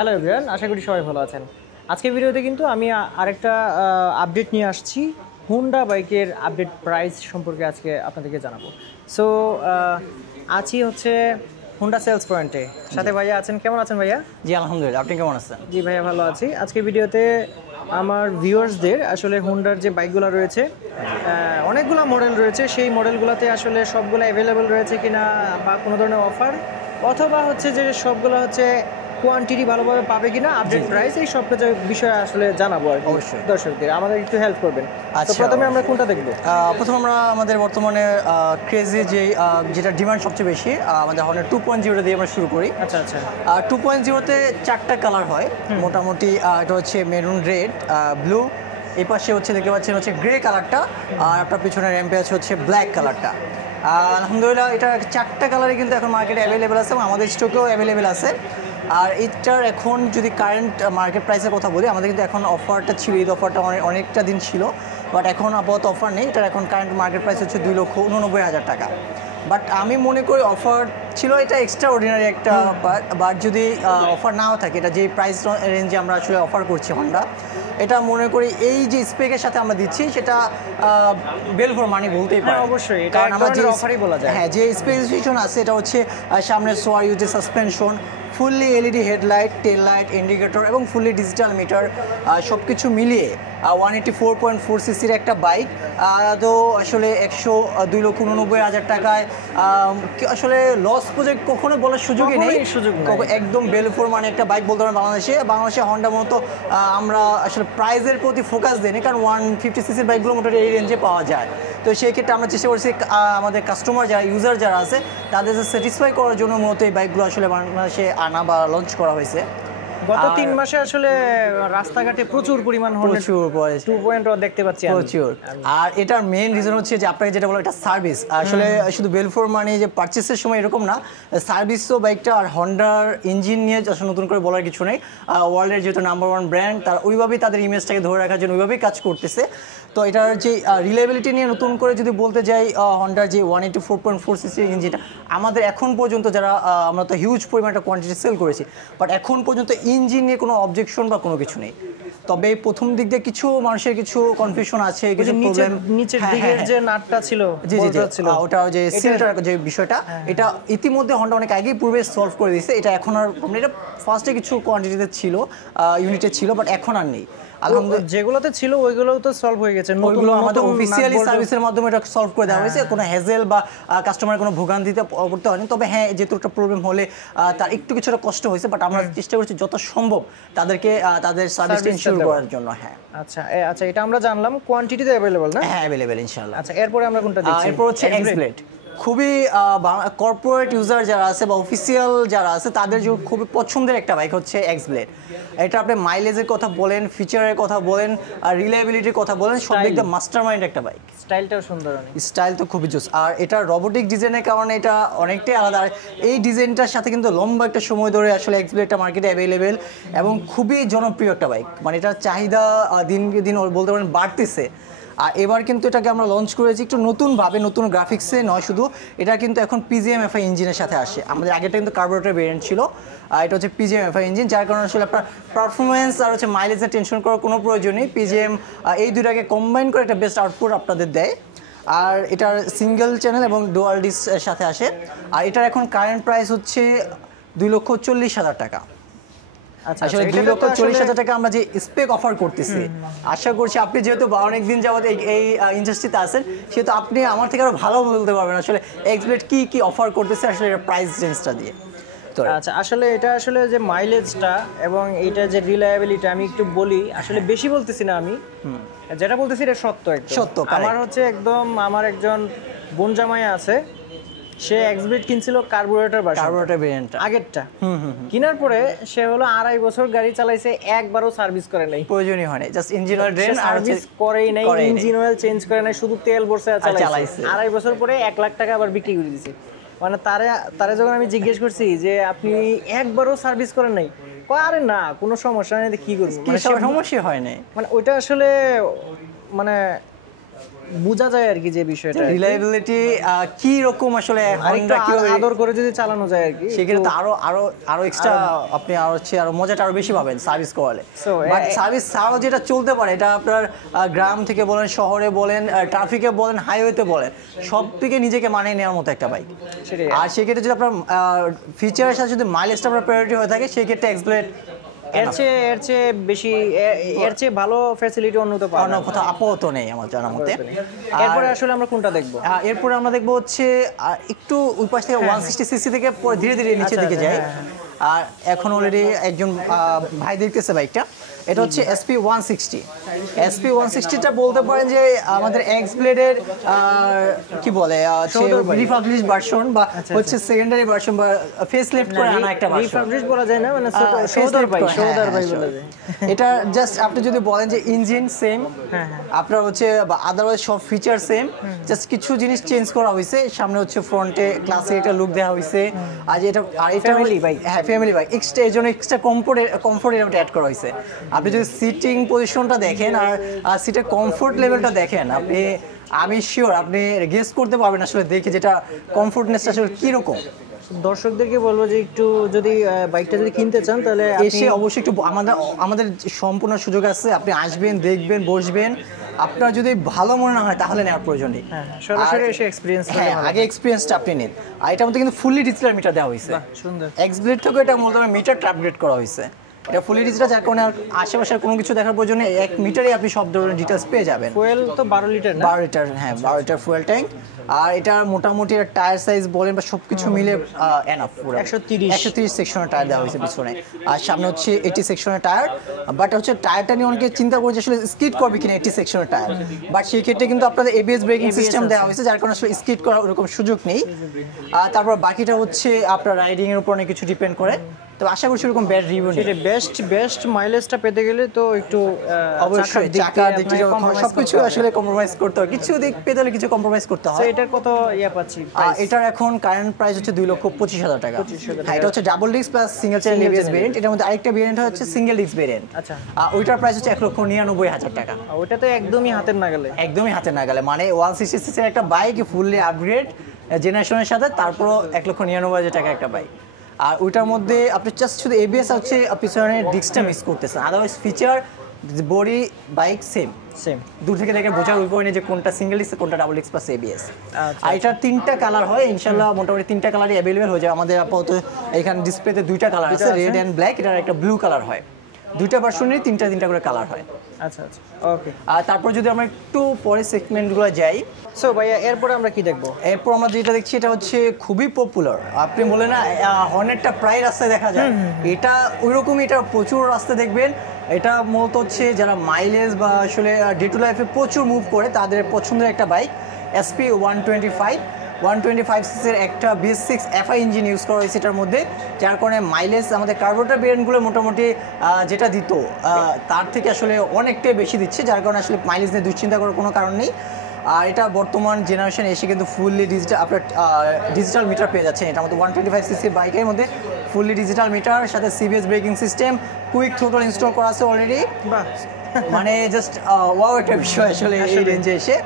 Hello everyone, আশা করি সবাই ভালো আছেন। আজকের ভিডিওতে কিন্তু আমি আরেকটা আপডেট নিয়ে আসছি। হুন্ডা বাইকের আপডেট প্রাইস সম্পর্কে আজকে আপনাদেরকে জানাবো। সো আছি হচ্ছে হুন্ডা সেলস পয়েন্টে, সাথে ভাইয়া আছেন। কেমন আছেন ভাইয়া? জি আলহামদুলিল্লাহ, আপনি কেমন আছেন? জি ভাইয়া ভালো আছি। আজকের ভিডিওতে আমার ভিউয়ার্সদের আসলে হুন্ডার যে বাইকগুলো রয়েছে, অনেকগুলো মডেল রয়েছে, সেই মডেলগুলোতে আসলে সবগুলো অ্যাভেলেবেল রয়েছে কিনা বা কোনো ধরনের অফার, অথবা হচ্ছে যে সবগুলো হচ্ছে কোয়ান্টিটি ভালোভাবে পাবে কিনা, আপডেট প্রাইস, এই সব কিছু বিষয়ে আসলে জানাবো আর কি অবশ্যই দর্শকদের। আমাদের একটু হেল্প করবেন। তো আচ্ছা, প্রথমে আমরা কোনটা দেখবো? প্রথম আমরা আমাদের বর্তমানে ক্রেজি যেটা ডিমান্ড সবচেয়ে বেশি, আমাদের হর্নের 2.0 দিয়ে আমরা শুরু করি। আচ্ছা আচ্ছা। 2.0-তে 4টা কালার হয় মোটামুটি। এটা হচ্ছে মেরুন, রেড, ব্লু, এই পাশে হচ্ছে দেখতে পাচ্ছেন হচ্ছে গ্রে কালারটা, আর আপনার পিছনে র্যাম্পে আছে হচ্ছে ব্ল্যাক কালারটা। আলহামদুলিল্লাহ এটা 4টা কালারই কিন্তু এখন মার্কেটে অ্যাভেলেবেল আছে এবং আমাদের স্টকেও অ্যাভেলেবেল আছে। আর এটার এখন যদি কারেন্ট মার্কেট প্রাইসের কথা বলি, আমাদের কিন্তু এখন অফারটা ছিল, ঈদ অফারটা অনেকটা দিন ছিল, বাট এখন আপাতত অফার নেই। এটার এখন কারেন্ট মার্কেট প্রাইস হচ্ছে 2,89,000 টাকা। বাট আমি মনে করি অফার ছিল, এটা এক্সট্রা অর্ডিনারি একটা, বাট যদি অফার নাও থাকে, এটা যে প্রাইস রেঞ্জে আমরা আসলে অফার করছি হন্ডা, এটা মনে করি এই যে স্পেকের সাথে আমরা দিচ্ছি সেটা বেল ফর মানি বলতেই পারি। অবশ্যই, কারণ আমরা যে অফারই বলা যায়। হ্যাঁ, যে স্পেসিফিকেশন আছে এটা হচ্ছে সামনে সোয়ার ইউজে suspension, fully LED headlight, tail light, indicator এবং ফুললি ডিজিটাল মিটার, সব কিছু মিলিয়ে 184.4 সিসির একটা বাইক। তো আসলে 2,89,000 টাকায় আসলে লস প্রজেক্ট কখনো বলার সুযোগই নেই। একদম বেলফোর মানে একটা বাইক বলতে পারেন। বাংলাদেশে হন্ডা মতো আমরা আসলে প্রাইজের প্রতি ফোকাস দিই, কারণ 150 সিসির বাইকগুলো মোটামুটি এই রেঞ্জে পাওয়া যায়। তো সেই ক্ষেত্রে আমরা চেষ্টা করছি আমাদের কাস্টমার যারা ইউজার যারা আছে তাদের স্যাটিসফাই করার জন্য মূলত এই বাইকগুলো আসলে বাংলাদেশে আনা বা লঞ্চ করা হয়েছে। গত 3 মাসে আসলে রাস্তাঘাটে প্রচুর পরিমাণ 2.0 দেখতে পাচ্ছি প্রচুর। আর এটার মেইন রিজন হচ্ছে যে আপনাকে যেটা বলো, এটা সার্ভিস। আসলে শুধু বেলফোর মানে যে পারচেসের সময় এরকম না, সার্ভিসও বাইকটা আর হন্ডার ইঞ্জিন নিয়ে আসলে নতুন করে বলার কিছু নেই। ওয়ার্ল্ডের যেহেতু নাম্বার 1 ব্র্যান্ড, তারা ওইভাবেই তাদের ইমেজটাকে ধরে রাখার জন্য ওইভাবেই কাজ করতেছে। তো এটার যে রিলায়েবিলিটি নিয়ে নতুন করে যদি বলতে যাই, হন্ডার যে 184.4 সিসি ইঞ্জিনটা আমাদের এখন পর্যন্ত যারা আমরা তো হিউজ পরিমাণ একটা কোয়ান্টিটি সেল করেছি, বাট এখন পর্যন্ত ইঞ্জিন নিয়ে কোনো অবজেকশন বা কোনো কিছু নেই। তবে প্রথম দিক দিয়ে কিছু মানুষের কিছু কনফিউশন আছে, কিছু প্রবলেম, নিচের দিকের যে নাটটা ছিল, জি ওটা যে সিলটার যে বিষয়টা, এটা ইতিমধ্যে হন্ডা অনেক আগেই পূর্বে সলভ করে দিয়েছে। এটা এখন আর, এটা ফার্স্টে কিছু কোয়ান্টিটিতে ছিল, ইউনিটে ছিল, বাট এখন আর নেই। আলহামদুলিল্লাহ, যেগুলোতে ছিল ওইগুলোও তো সলভ হয়ে গেছে। ওইগুলো আমাদের অফিসিয়ালি সার্ভিসের মাধ্যমে এটা সলভ করে দেওয়া হয়েছে। কোনো হ্যাজেল বা কাস্টমারের কোনো ভোগান্তিতে পড়তে হয়নি। তবে হ্যাঁ, যেহেতু একটা প্রবলেম হলে তার একটু কিছুটা কষ্ট হয়েছে, বাট আমরা চেষ্টা করছি যত সম্ভব তাদেরকে তাদের সার্ভিসটা ইনশিওর করার জন্য। হ্যাঁ আচ্ছা, এটা আমরা জানলাম। কোয়ান্টিটিতে অ্যাভেলেবল না? হ্যাঁ, অ্যাভেলেবল ইনশাআল্লাহ। আচ্ছা, এরপরে আমরা কোনটা দেখছি? এরপর হচ্ছে এক্সব্লেড। খুবই কর্পোরেট ইউজার যারা আছে বা অফিসিয়াল যারা আছে তাদের যে খুবই পছন্দের একটা বাইক হচ্ছে এক্সব্লেড। এটা আপনি মাইলেজের কথা বলেন, ফিচারের কথা বলেন, আর রিলায়েবিলিটির কথা বলেন, সব দিক দিয়ে মাস্টার মাইন্ড একটা বাইক। স্টাইলটাও সুন্দর, স্টাইল তো খুবই জোস। আর এটা রোবোটিক ডিজাইনের কারণে এটা অনেকটাই আলাদা। আর এই ডিজাইনটার সাথে কিন্তু লম্বা একটা সময় ধরে আসলে এক্সব্লেডটা মার্কেটে অ্যাভেলেবেল এবং খুবই জনপ্রিয় একটা বাইক। মানে এটার চাহিদা দিনকে দিন বলতে পারেন বাড়তেছে। আর এবার কিন্তু এটাকে আমরা লঞ্চ করেছি একটু নতুনভাবে, নতুন গ্রাফিক্সে নয় শুধু, এটা কিন্তু এখন PGM-FI ইঞ্জিনের সাথে আসে। আমাদের আগেটা কিন্তু কার্বোরেটর ভেরিয়েন্ট ছিল, এটা হচ্ছে PGM-FI ইঞ্জিন, যার কারণে আসলে আপনার পারফরমেন্স আর হচ্ছে মাইলেজের টেনশন করার কোনো প্রয়োজন নেই। PGM এই দুটাকে কম্বাইন করে একটা বেস্ট আউটপুট আপনাদের দেয়। আর এটার সিঙ্গেল চ্যানেল এবং ডুয়াল ডিস্ক এর সাথে আসে। আর এটার এখন কারেন্ট প্রাইস হচ্ছে 2,40,000 টাকা। আসলে 2,40,000 টাকা আমরা যে স্পেক অফার করতেছি, আশা করছি আপনি যেহেতু অনেকদিন যাবত এই ইন্ডাস্ট্রিতে আছেন, সেহেতু আপনি আমার থেকে আরো ভালো বলতে পারবেন আসলে এক্সব্লেড কি অফার করতেছে আসলে প্রাইস রেঞ্জটা দিয়ে। আচ্ছা, আসলে এটা আসলে যে মাইলেজটা এবং এটা যে রিলায়েবিলিটি, আমি একটু বলি, আসলে বেশি বলতেছি না, আমি যেটা বলতেছি এটা সত্য। আমার হচ্ছে একদম, আমার একজন বোন জামাই আছে, সে এক্সব্লেড কিনছিল কার্বোরেটর ভেরিয়েন্ট আগেরটা। কেনার পরে সে হলো 2.5 বছর গাড়ি চালাইছে, একবারও সার্ভিস করে নাই, প্রয়োজনই হয় না, just engine oil drain service করেই নাই, ইঞ্জিন অয়েল চেঞ্জ করে নাই, শুধু তেল ভরছে চালাইছে। 2.5 বছর পরে 1 লাখ টাকা আবার বিক্রি করে দিয়েছে। মানে তারে যখন আমি জিজ্ঞেস করছি যে আপনি একবারও সার্ভিস করেন নাই, আরে না, কোনো সমস্যা নেই, কি করবো, সমস্যা হয় না। মানে ওইটা আসলে মানে বোঝা যায় আর কি যে বিষয়টা রিলায়েবিলিটি কি রকম আসলে হন্ডা কিভাবে আদর করে যদি চালানো যায় আর কি সেক্ষেত্রে তো আরো এক্সট্রা আপনি আরো মজাটা আরো বেশি পাবেন সার্ভিস করালে। বাট সার্ভিস ছাড়াও যেটা চলতে পারে এটা আপনার গ্রাম থেকে বলেন, শহরে বলেন, ট্রাফিকে বলেন, হাইওয়েতে বলেন, সব থেকে নিজেকে মানিয়ে নেওয়ার মতো একটা বাইক। আর সেক্ষেত্রে যদি আপনার ফিচারের সাথে যদি মাইলেজটা আপনার প্রায়োরিটি হয়ে থাকে সেক্ষেত্রে এক্সপ্লেড এর চেয়ে বেশি এর চেয়ে ভালো ফ্যাসিলিটি অন্য কোথাও আপাতত নেই আমার জানার মতে। এরপরে আসলে আমরা কোনটা দেখবো? এরপরে আমরা দেখবো হচ্ছে একটু ওই পাশ থেকে 160 সিসি থেকে ধীরে ধীরে নিচের দিকে যায়। আর এখন অলরেডি একজন ভাই দেখতেছে বাইকটা, এটা হচ্ছে SP 160। SP 160টা বলতে পারেন যে আমাদের এক্স ব্লেডের কি বলে রিফাবলিশ ভার্সন বা হচ্ছে সেকেন্ডারি ভার্সন বা ফেস লিফট করে আনা একটা ভার্সন। রিফাবলিশ বলা যায় না, মানে শোদার বাইক বলা যায়। এটা জাস্ট আপনি যদি বলেন যে ইঞ্জিন সেম, আপনার হচ্ছে আদারওয়াইজ সব ফিচার সেম, জাস্ট কিছু জিনিস চেঞ্জ করা হয়েছে। সামনে হচ্ছে ফ্রন্টে ক্লাসিক একটা লুক দেওয়া হয়েছে। আর এটা ফ্যামিলি বাইক, হ্যাঁ ফ্যামিলি বাইক, এক্সট্রা এর জন্য এক্সট্রা কমফোর্ট এটা অ্যাড করা হয়েছে। আপনি যদি সিটিং পজিশনটা দেখেন আর সিটের কমফোর্ট লেভেলটা দেখেন, আমি শিওর আপনি গেস করতে পারবেন আসলে দেখে যেটা কমফোর্টনেসটা আসলে কিরকম। দর্শকদেরকে বলবো যে একটু যদি বাইকটা যদি কিনতে চান তাহলে এসে অবশ্যই একটু আমাদের সম্পূর্ণ সুযোগ আছে, আপনি আসবেন, দেখবেন, বসবেন। আপনার যদি ভালো মনে না হয় তাহলে নেওয়ার প্রয়োজন নেই, সরাসরি এসে এক্সপেরিয়েন্স আগে এক্সপিরিয়েন্সটা আপনি নিন। আর এটার মধ্যে কিন্তু ফুললি ডিজিটাল মিটার দেওয়া হয়েছে। সুন্দর। এক্স ব্লেড থেকে এটা মূলত মিটারটা আপগ্রেড করা হয়েছে। এটা ফুলি ডিজিটাল, যার কারণে আশেপাশের কোনো কিছু দেখার প্রয়োজন নেই, 1 মিটারে আপনি সব ধরনের ডিটেইলস পেয়ে যাবেন। ফুয়েল তো 12 লিটার না? 12 লিটার, হ্যাঁ 12 লিটার ফুয়েল ট্যাঙ্ক। আর এটা মোটামুটি টায়ার সাইজ বলেন বা সবকিছু মিলে এনাফ, পুরো 130 সেকশনের টায়ার দেওয়া হয়েছে পিছনে। আর সামনে হচ্ছে 80 সেকশনের টায়ার। বাট হচ্ছে টায়ারটা নিয়ে অনেকে চিন্তা করছে আসলে স্কিড করবে কিনা 80 সেকশনের টায়ার। বাট সেই ক্ষেত্রে কিন্তু আপনাদের ABS ব্রেকিং সিস্টেম দেওয়া হয়েছে, যার কারণে আসলে স্কিড করার ওরকম সুযোগ নেই। আর তারপর বাকিটা হচ্ছে আপনার রাইডিং এর উপর অনেক কিছু ডিপেন্ড করে। তো আশা করছি এরকম ব্যাড রিভিউ নেই। বেস্ট মাইলেজটা পেতে গেলে তো একটু অবশ্যই চাকা দিকটি সবকিছু আসলে কম্প্রোমাইজ করতে হয়, কিছু দিক পেতে হলে কিছু কম্প্রোমাইজ করতে হয়। এটার কত পাচ্ছি? এটার এখন কারেন্ট প্রাইস হচ্ছে 2,25,000 টাকা। হ্যাঁ, এটা হচ্ছে double disc plus single channel ABS variant. এটার মধ্যে আরেকটা ভেরিয়েন্ট হচ্ছে সিঙ্গেল ডিস্ক ভেরিয়েন্ট। আচ্ছা, ওইটার প্রাইস হচ্ছে 1,99,000 টাকা। ওইটা তো একদমই হাতের নাগালে, মানে 160 সিসির একটা বাইক ফুললি আপগ্রেড জেনারেশনের সাথে, তারপর 1,99,000 টাকা একটা বাইক। আর ওইটার মধ্যে আপনি জাস্ট শুধু ABS হচ্ছে পিছনের ডিস্কটা মিস করতেছেন, otherwise feature body bike same. দূর থেকে দেখে বোঝার উপায় নেই যে কোনটা সিঙ্গেল ডিস্ক কোনটা ডাবল ডিস্ক প্লাস ABS। আর এটার 3টা কালার হয়, ইনশাআল্লাহ মোটামুটি 3টা কালারই অ্যাভেলেবেল হয়ে যায়। আমাদের আপাতত এখানে ডিসপ্লেতে 2টা কালার আছে, রেড এন্ড ব্ল্যাক। এটার একটা ব্লু কালার হয়। 2টা ভার্সনেরই 3টা করে কালার হয়। আচ্ছা, ওকে। আর তারপর যদি আমরা একটু পরে সেগমেন্টগুলো যাই, সো ভাইয়া এরপরে আমরা কি দেখবো? এরপর আমরা যেটা দেখছি এটা হচ্ছে খুবই পপুলার। আপনি বলে না হর্নেটটা প্রায় রাস্তায় দেখা যায়, এটা ওইরকমই, এটা প্রচুর রাস্তায় দেখবেন। এটা মূলত হচ্ছে যারা মাইলেজ বা আসলে ডে টু লাইফে প্রচুর মুভ করে তাদের পছন্দের একটা বাইক, SP 125 সিসির একটা BS6 FI ইঞ্জিন ইউজ করা হয়েছে এটার মধ্যে, যার কারণে মাইলেজ আমাদের কার্বোরেটর ভেরিয়েন্টগুলো মোটামুটি যেটা দিত তার থেকে আসলে অনেকটাই বেশি দিচ্ছে, যার কারণে আসলে মাইলেজ নিয়ে দুশ্চিন্তা করার কোনো কারণ নেই। আর এটা বর্তমান জেনারেশন এসে কিন্তু ফুললি ডিজিটাল, আপনার ডিজিটাল মিটার পেয়ে যাচ্ছেন। এটার মধ্যে 125 সিসির বাইকের মধ্যে ফুললি ডিজিটাল মিটার, সাথে CBS braking system, quick throttle install করা আছে অলরেডি। মানে জাস্ট ওয়াও একটা বিষয় আসলে এই রেঞ্জে এসে।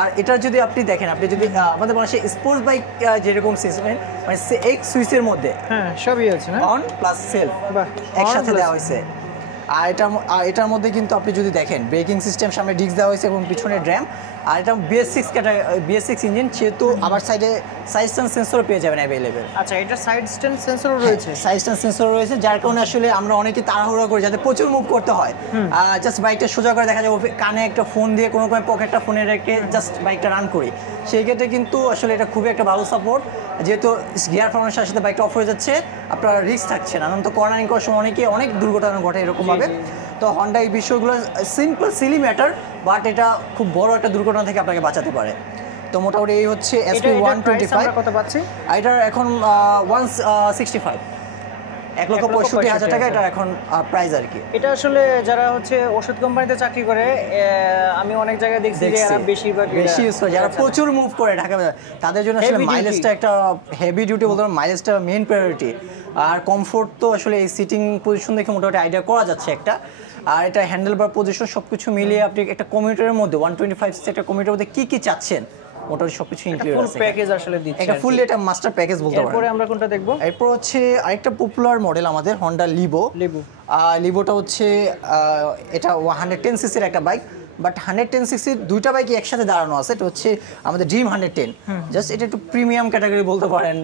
আর এটা যদি আপনি দেখেন, আপনি যদি আমাদের বাংলাদেশে স্পোর্টস বাইক যেরকম সিস্টেম, মানে এক সুইচের মধ্যে সবই আছে না, অন প্লাস সেলফ একসাথে দেওয়া হয়েছে। আর এটার মধ্যে কিন্তু আপনি যদি দেখেন ব্রেকিং সিস্টেম, সামনে ডিস্ক দেওয়া হয়েছে এবং পিছনে ড্র্যাম। আর এটা BS6 ইঞ্জিন, সেহেতু আবার সাইডে সাইড স্ট্যান্ড সেন্সরও পেয়ে যাবেন অ্যাভেলেবেল। আচ্ছা, এটা সাইড স্ট্যান্ড সেন্সরও রয়েছে? সাইড স্ট্যান্ড সেন্সর রয়েছে, যার কারণে আসলে আমরা অনেকে তাড়াহুড়া করি যাতে প্রচুর মুভ করতে হয়, জাস্ট বাইকটা সোজা করে দেখা যাবে কানে একটা ফোন দিয়ে কোনো পকেটটা ফোনে রেখে জাস্ট বাইকটা রান করি। সেই ক্ষেত্রে কিন্তু আসলে এটা খুবই একটা ভালো সাপোর্ট, যেহেতু গিয়ার ফর্মের সাথে সাথে বাইকটা অফ হয়ে যাচ্ছে, আপনার রিস্ক থাকছে না। তো কর্নারিং করার সময় অনেক দুর্ঘটনা ঘটে এরকমভাবে। তো হন্ডা এই বিষয়গুলো সিম্পল সিলি ম্যাটার, বাট এটা খুব বড় একটা দুর্ঘটনা থেকে আপনাকে বাঁচাতে পারে। তো মোটামুটি এই হচ্ছে SP 125। কত পাচ্ছি? এটার এখন 165। 1,65,000 টাকা এটা এখন প্রাইস আর কি। এটা আসলে যারা হচ্ছে ওষুধ কোম্পানিতে চাকরি করে, আমি অনেক জায়গায় দেখছি যে এরা বেশি ইউজ করে, যারা প্রচুর মুভ করে ঢাকা তাদের জন্য আসলে মাইলেজটা একটা হেভি ডিউটি বলতে পারেন, মাইলেজটা মেইন প্রায়োরিটি। আর কমফোর্ট তো আসলে এই সিটিং পজিশন দেখে মোটামুটি আইডিয়া করা যাচ্ছে একটা। আর এটা হ্যান্ডেল বার পজিশন সবকিছু মিলিয়ে আপনি একটা কমিউটারের মধ্যে 125 সিসি একটা কমিউটারের মধ্যে কি চাচ্ছেন মোটামুটি সবকিছু ইনক্লুড আছে। ফুল প্যাকেজ আসলে দিচ্ছে, এটা ফুল এটা মাস্টার প্যাকেজ বলতে পারেন। এরপরে আমরা কোনটা দেখব? এরপর হচ্ছে আরেকটা পপুলার মডেল আমাদের হন্ডা লিভো। লিভোটা হচ্ছে এটা 110 সিসির একটা বাইক, বাট 110 সিসির দুইটা বাইকই একসাথে দাঁড়ানো আছে। এটা হচ্ছে আমাদের ড্রিম 110, জাস্ট এটা একটু প্রিমিয়াম ক্যাটাগরি বলতে পারেন।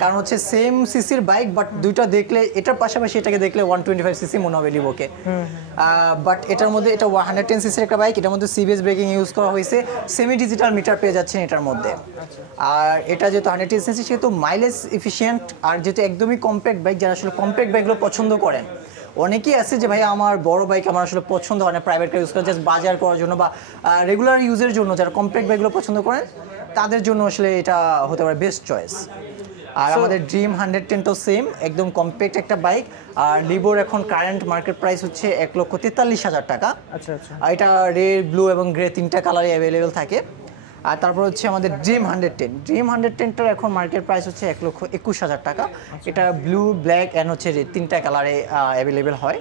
কারণ হচ্ছে সেম সিসির বাইক, বাট দুইটা দেখলে এটার পাশাপাশি এটাকে দেখলে 125 সিসি মনে হবে লিভোকে। বাট এটার মধ্যে এটা 110 সিসির একটা বাইক, এটার মধ্যে সিবিএস ব্রেকিং ইউজ করা হয়েছে, সেমি ডিজিটাল মিটার পেয়ে যাচ্ছেন এটার মধ্যে। আর এটা যেহেতু 110 সিসি সেহেতু মাইলেজ এফিশিয়েন্ট, আর যেহেতু একদমই কম্প্যাক্ট বাইক, যারা আসলে কম্প্যাক্ট বাইকগুলো পছন্দ করেন, অনেকেই আছে যে ভাই আমার বড় বাইক আমার আসলে পছন্দ হয় না প্রাইভেট কার ইউজ করে, জাস্ট বাজার করার জন্য বা রেগুলার ইউজের জন্য, যারা কম্প্যাক্ট বাইকগুলো পছন্দ করেন তাদের জন্য আসলে এটা হতে পারে বেস্ট চয়েস। আর আমাদের ড্রিম 110টাও সেম, একদম কম্প্যাক্ট একটা বাইক। আর লিভোর এখন কারেন্ট মার্কেট প্রাইস হচ্ছে 1,43,000 টাকা। আচ্ছা আচ্ছা। আর এটা রেড, ব্লু এবং গ্রে তিনটা কালারে অ্যাভেলেবেল থাকে। আর তারপর হচ্ছে আমাদের ড্রিম 110টার এখন মার্কেট প্রাইস হচ্ছে 1,21,000 টাকা। এটা ব্লু, ব্ল্যাক অ্যান্ড হচ্ছে রেড তিনটা কালারে অ্যাভেলেবেল হয়।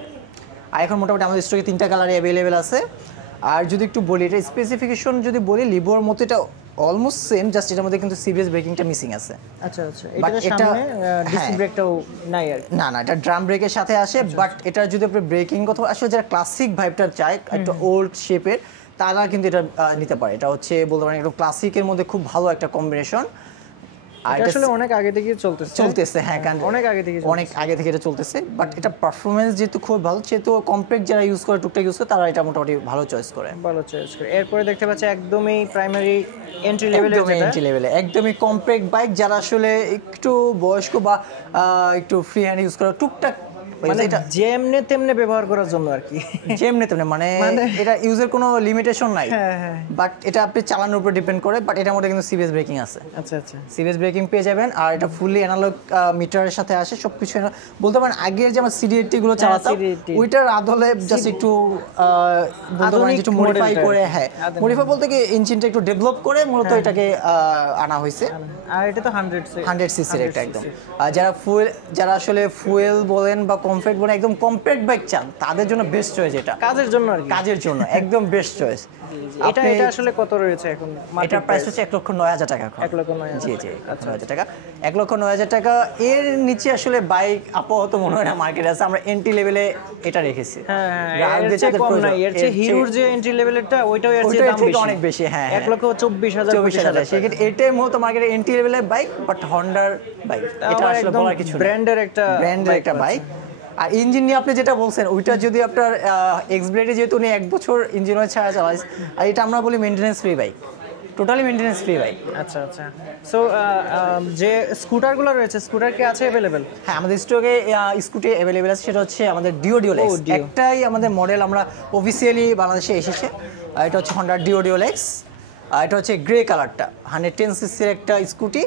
আর এখন মোটামুটি আমাদের স্টকে তিনটা কালারে অ্যাভেলেবেল আছে। আর যদি একটু বলি এটা স্পেসিফিকেশন যদি বলি, লিভোর মতো এটা অলমোস্ট সেম, জাস্ট এটার মধ্যে কিন্তু সিবিএস ব্রেকিংটা মিসিং আছে। আচ্ছা আচ্ছা। এটা সামনে ডিস্ক ব্রেকটাও নাই আর না, এটা ড্রাম ব্রেকের সাথে আসে। বাট এটা যদি আপনি ব্রেকিং কথা আসলে যারা ক্লাসিক ভাইবটা চায় একটু ওল্ড শেপের, তারা কিন্তু এটা নিতে পারে। এটা হচ্ছে বলতে পারেন একটু ক্লাসিকের মধ্যে খুব ভালো একটা কম্বিনেশন। আর এটা আসলে অনেক আগে থেকে চলতেছে। হ্যাঁ, কারণ অনেক আগে থেকে এটা চলতেছে। বাট এটা পারফরম্যান্স যেহেতু খুব ভালো, সেহেতু কম্প্যাক্ট যারা ইউজ করে, টুকটাক ইউজ করে, তারা এটা মোটামুটি ভালো চয়েস করে। এরপরে দেখতে পাচ্ছি একদমই প্রাইমারি এন্ট্রি লেভেলে একদমই কম্প্যাক্ট বাইক, যারা আসলে একটু বয়স্ক বা একটু ফ্রি হ্যান্ড ইউজ করে টুকটাক, মানে এটা যেমনে তেমনে ব্যবহার করার জন্য আর কি। যেমনে তেমনে মানে এটা ইউজের কোনো লিমিটেশন নাই, বাট এটা আপনি চালানোর উপর ডিপেন্ড করে। বাট এটার মধ্যে কিন্তু সিবিএস ব্রেকিং আছে। আচ্ছা আচ্ছা। সিবিএস ব্রেকিং পেয়ে যাবেন। আর এটা ফুললি অ্যানালগ মিটারের সাথে আসে সবকিছু। বলতে পারেন আগের যে আমরা সিডিএটি গুলো চালাতাম ওইটার আদলে জাস্ট একটু বলতে পারেন একটু মডিফাই করে, মডিফাই বলতে কি ইঞ্জিনটা একটু ডেভেলপ করে মূলত এটাকে আনা হয়েছে। আর এটা তো 100 সিসির একটা একদম। আর যারা আসলে ফুয়েল বলেন বা কমফর্ট বলেন একদম কম্প্যাক্ট বাইক চান, তাদের জন্য বেস্ট চয়েস এটা। কাজের জন্য একদম বেস্ট চয়েস। এটা আসলে কত রয়েছে এখন? এটার প্রাইস হচ্ছে 1,09,000 টাকা এখন। 1,09,000। জি 1,09,000 টাকা। 1,09,000 টাকা এর নিচে আসলে বাইক আপাতত মনে হয় না মার্কেটে আছে। আমরা এন্ট্রি লেভেলে এটা রেখেছি। এর চেয়ে হিরোর যে এন্ট্রি লেভেলটা ওইটাও এর চেয়ে দাম বেশি, অনেক বেশি। 1,24,000 সেক্ষেত্রে এটাই মূলত মার্কেটে এন্ট্রি লেভেলের বাইক, বাট হন্ডার বাইক। এটা আসলে বলার কিছু ব্র্যান্ডের একটা বাইক। আর ইঞ্জিন নিয়ে আপনি যেটা বলছেন ওইটা যদি আপনার এক্সব্লেডে যেহেতু উনি 1 বছর ইঞ্জিন অয়েল ছাড়া চালাইছে, আর এটা আমরা বলি maintenance free bike, totally maintenance free bike. আচ্ছা আচ্ছা। সো যে স্কুটারগুলো রয়েছে, স্কুটার কি আছে अवेलेबल? হ্যাঁ, আমাদের স্টকে স্কুটি অ্যাভেলেবেল আছে। সেটা হচ্ছে আমাদের ডিওএক্স, একটাই আমাদের মডেল আমরা অফিসিয়ালি বাংলাদেশে এসেছে। এটা হচ্ছে হন্ডা ডিওএক্স। এটা হচ্ছে গ্রে কালারটা, 110 সিসির একটা স্কুটি।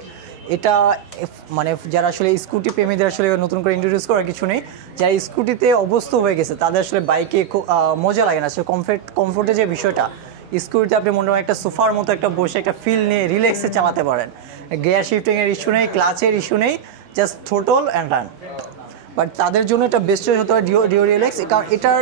এটা মানে যারা আসলে স্কুটি প্রেমীদের আসলে নতুন করে ইন্ট্রোডিউস করার কিছু নেই। যারা স্কুটিতে অভ্যস্ত হয়ে গেছে তাদের আসলে বাইকে মজা লাগে না। আসলে কমফোর্টের যে বিষয়টা, স্কুটিতে আপনি মনে হয় একটা সোফার মতো একটা বসে একটা ফিল নিয়ে রিল্যাক্সে চালাতে পারেন। গিয়ার শিফটিংয়ের ইস্যু নেই, ক্লাচের ইস্যু নেই, just throttle and run. But তাদের জন্য এটা বেস্ট চয়েস হতে হয় ডিওএক্স, কারণ এটার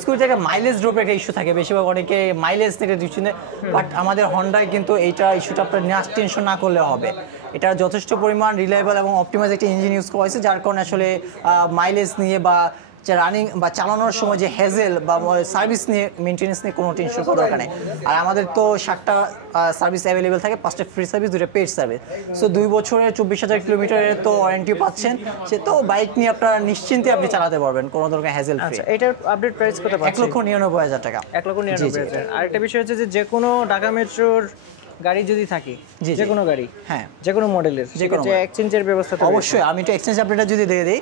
স্কুটিতে একটা মাইলেজ ড্রপের একটা ইস্যু থাকে, বেশিরভাগ অনেকে মাইলেজ থেকে ইস্যু নেই। বাট আমাদের হন্ডায় কিন্তু এইটা ইস্যুটা আপনার নেওয়ার টেনশন না করলে হবে। এটা যথেষ্ট পরিমাণ রিলায়েবল এবং অপটিমাইজ একটা ইঞ্জিন ইউজ করা হয়েছে, যার কারণে আসলে মাইলেজ নিয়ে বা রানিং বা চালানোর সময় যে হ্যাজেল বা সার্ভিস নিয়ে মেনটেন্যান্স নিয়ে কোনো টেনশন করার দরকার নেই। আর আমাদের তো 7টা সার্ভিস অ্যাভেলেবেল থাকে, 5টা ফ্রি সার্ভিস, 2টা পেড সার্ভিস। সো 2 বছরের 24,000 কিলোমিটারের তো ওয়ারেন্টি পাচ্ছেন। সে তো বাইক নিয়ে আপনারা নিশ্চিন্তে আপনি চালাতে পারবেন, কোনো দরকার হ্যাজেল ফ্রি। এটার আপডেট প্রাইস কত পাচ্ছেন? 1,99,000 টাকা। 1,99,000। আর একটা বিষয় হচ্ছে যে কোনো ঢাকা মেট্রোর গাড়ি যদি থাকে, জি, যে কোনো গাড়ি, হ্যাঁ যে কোনো মডেলের, যে কোনো এক্সচেঞ্জের ব্যবস্থা তো অবশ্যই। আমি একটু এক্সচেঞ্জ আপডেটটা যদি দিয়ে দিই,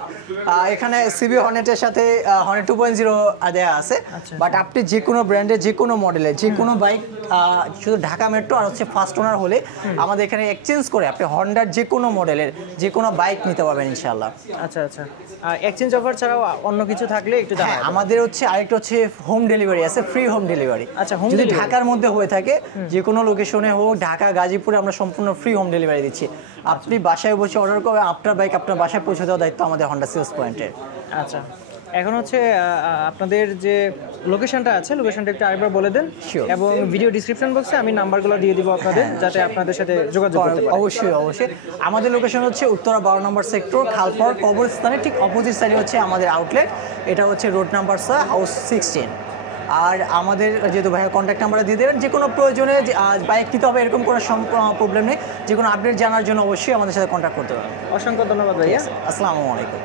এখানে সিবি হর্নেটের সাথে হর্নেট 2.0 দেওয়া আছে, বাট আপনি যে কোনো ব্র্যান্ডের যে কোনো মডেলের যে কোনো বাইক, শুধু ঢাকা মেট্রো আর হচ্ছে ফার্স্ট ওনার হলে আমাদের এখানে এক্সচেঞ্জ করে আপনি হন্ডার যে কোনো মডেলের যে কোনো বাইক নিতে পারবেন ইনশাআল্লাহ। আচ্ছা আচ্ছা, আর এক্সচেঞ্জ অফার ছাড়াও অন্য কিছু থাকলে একটু হ্যাঁ, জানাবেন। আমাদের হচ্ছে আরেকটা হচ্ছে হোম ডেলিভারি আছে, ফ্রি হোম ডেলিভারি। আচ্ছা, হোম যদি ডেলিভারি ঢাকার মধ্যে হয়ে থাকে, যে কোনো লোকেশনে হোক, ঢাকা গাজীপুরে আমরা সম্পূর্ণ ফ্রি হোম ডেলিভারি দিচ্ছি। আপনি বাসায় বসে অর্ডার করবেন, আপনার বাইক আপনার বাসায় পৌঁছে দেওয়ার দায়িত্ব আমাদের হন্ডা সেলস পয়েন্টের। আচ্ছা, এখন হচ্ছে আপনাদের যে লোকেশনটা আছে, লোকেশনটা একটু আরেকবার বলে দেন, Sure. এবং ভিডিও ডিসক্রিপশন বক্সে আমি নাম্বারগুলো দিয়ে দিব আপনাদের, যাতে আপনাদের সাথে যোগাযোগ করতে পারেন। অবশ্যই অবশ্যই। আমাদের লোকেশন হচ্ছে উত্তরা 12 নম্বর সেক্টর, খালপাড় কবরস্থানের ঠিক অপোজিট সাইডে হচ্ছে আমাদের আউটলেট। এটা হচ্ছে রোড নাম্বার হাউস 16। আর আমাদের যেহেতু ভাইয়ের কন্ট্যাক্ট নাম্বারটা দিয়ে দেবেন, যে কোনো প্রয়োজনে যে বাইক নিতে হবে এরকম কোনো প্রবলেম নেই, যে কোনো আপডেট জানার জন্য অবশ্যই আমাদের সাথে কন্ট্যাক্ট করতে পারেন। অসংখ্য ধন্যবাদ ভাইয়া। আসসালামু আলাইকুম।